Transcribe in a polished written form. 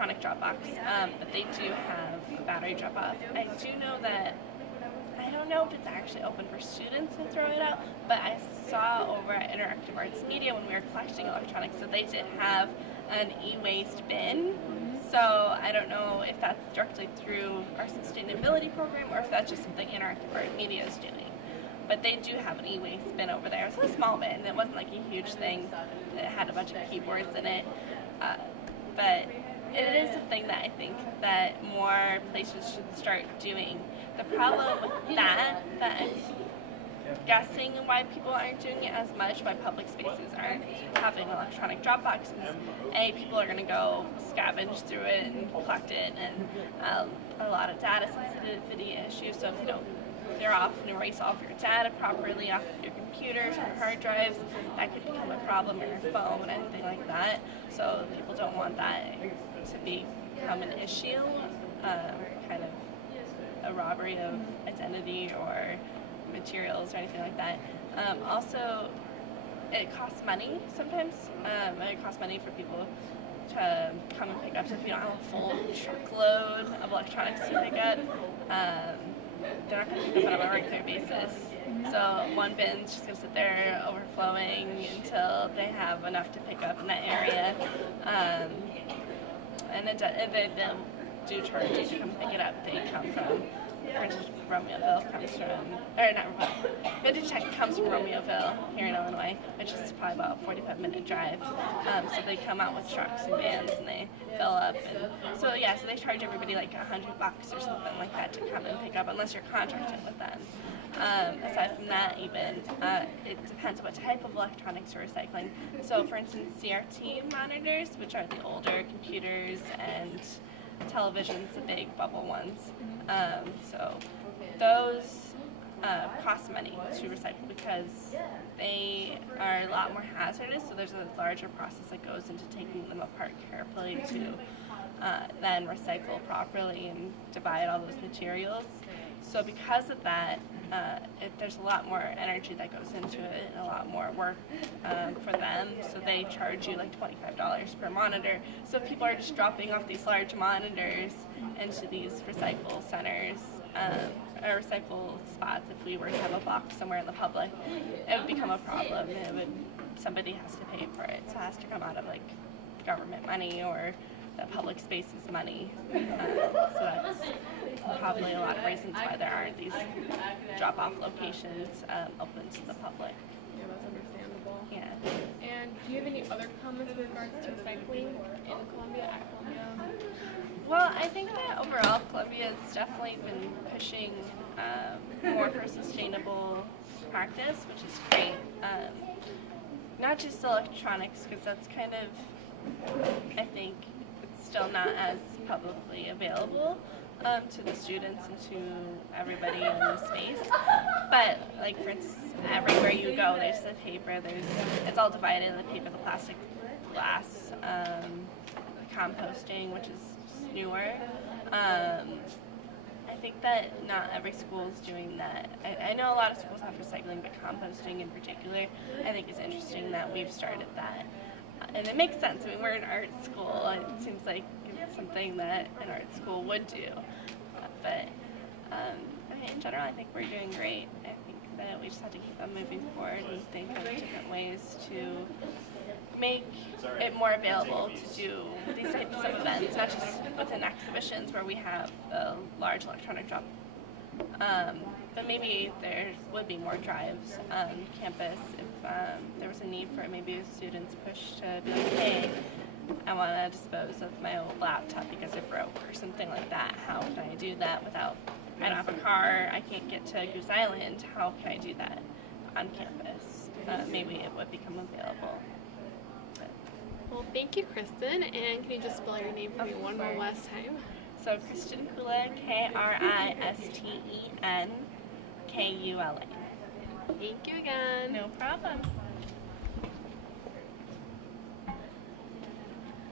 electronic Dropbox, but they do have a battery drop-off. I do know that, I don't know if it's actually open for students to throw it out, but I saw over at Interactive Arts Media when we were collecting electronics that they did have an e-waste bin. So I don't know if that's directly through our sustainability program or if that's just something Interactive Art Media is doing. But they do have an e-waste bin over there. It's a small bin. It wasn't like a huge thing. It had a bunch of keyboards in it. But it is something that I think that more places should start doing. The problem with that I'm guessing why people aren't doing it as much, why public spaces aren't having electronic drop boxes, A, people are going to go scavenge through it and collect it, and a lot of data sensitivity issues. So if you don't clear off and erase all of your data properly off of your computers or hard drives, that could become a problem, or your phone, anything like that. So people don't want that to become an issue, kind of a robbery of identity or materials or anything like that. Also, it costs money sometimes. It costs money for people to come and pick up. So if you don't have a full truckload of electronics to pick up, they're not going to pick up on a regular basis. So one bin's just going to sit there overflowing until they have enough to pick up in that area. And they do charge you to come pick it up. They come from, for instance, Romeoville comes from, or not Romeoville, Vintage Tech comes from Romeoville here in Illinois, which is probably about a 45-minute drive. So they come out with trucks and vans and they fill up. And so yeah, so they charge everybody like $100 or something like that to come and pick up, unless you're contracted with them. Aside from that, even, it depends on what type of electronics you're recycling. So for instance, CRT monitors, which are the older computers and televisions, the big bubble ones. So those cost money to recycle because they are a lot more hazardous, so there's a larger process that goes into taking them apart carefully to then recycle properly and divide all those materials. So because of that, there's a lot more energy that goes into it and a lot more work for them. So they charge you like $25 per monitor. So if people are just dropping off these large monitors into these recycle centers, or recycle spots, if we were to have a box somewhere in the public, it would become a problem. Somebody has to pay for it. So it has to come out of like government money or the public spaces money. So that's probably a lot of reasons why there aren't these drop-off locations open to the public. Yeah, that's understandable. Yeah. And do you have any other comments with regards to recycling in Columbia, at Columbia? Well, I think that overall Columbia has definitely been pushing more for sustainable practice, which is great. Not just electronics, because that's kind of, I think, it's still not as publicly available to the students and to everybody in the space. But, like, for instance, everywhere you go, there's the paper, it's all divided in the paper, the plastic, glass, composting, which is newer. I think that not every school is doing that. I know a lot of schools have recycling, but composting in particular, I think is interesting that we've started that. And it makes sense. I mean, we're an art school. It seems like it's something that an art school would do. But I mean, in general, I think we're doing great. I think that we just have to keep on moving forward and think of different ways to make it more available to do these types of events, not just within exhibitions where we have a large electronic drop. But maybe there would be more drives on campus if there was a need for it. Maybe students push to be like, hey, I want to dispose of my old laptop because it broke or something like that. How can I do that without, I don't have a car, I can't get to Goose Island. How can I do that on campus? Maybe it would become available. Well, thank you, Kristen. And can you just spell your name for me one more last time? So Kristen Kula, Kristen Kula. Thank you again. No problem.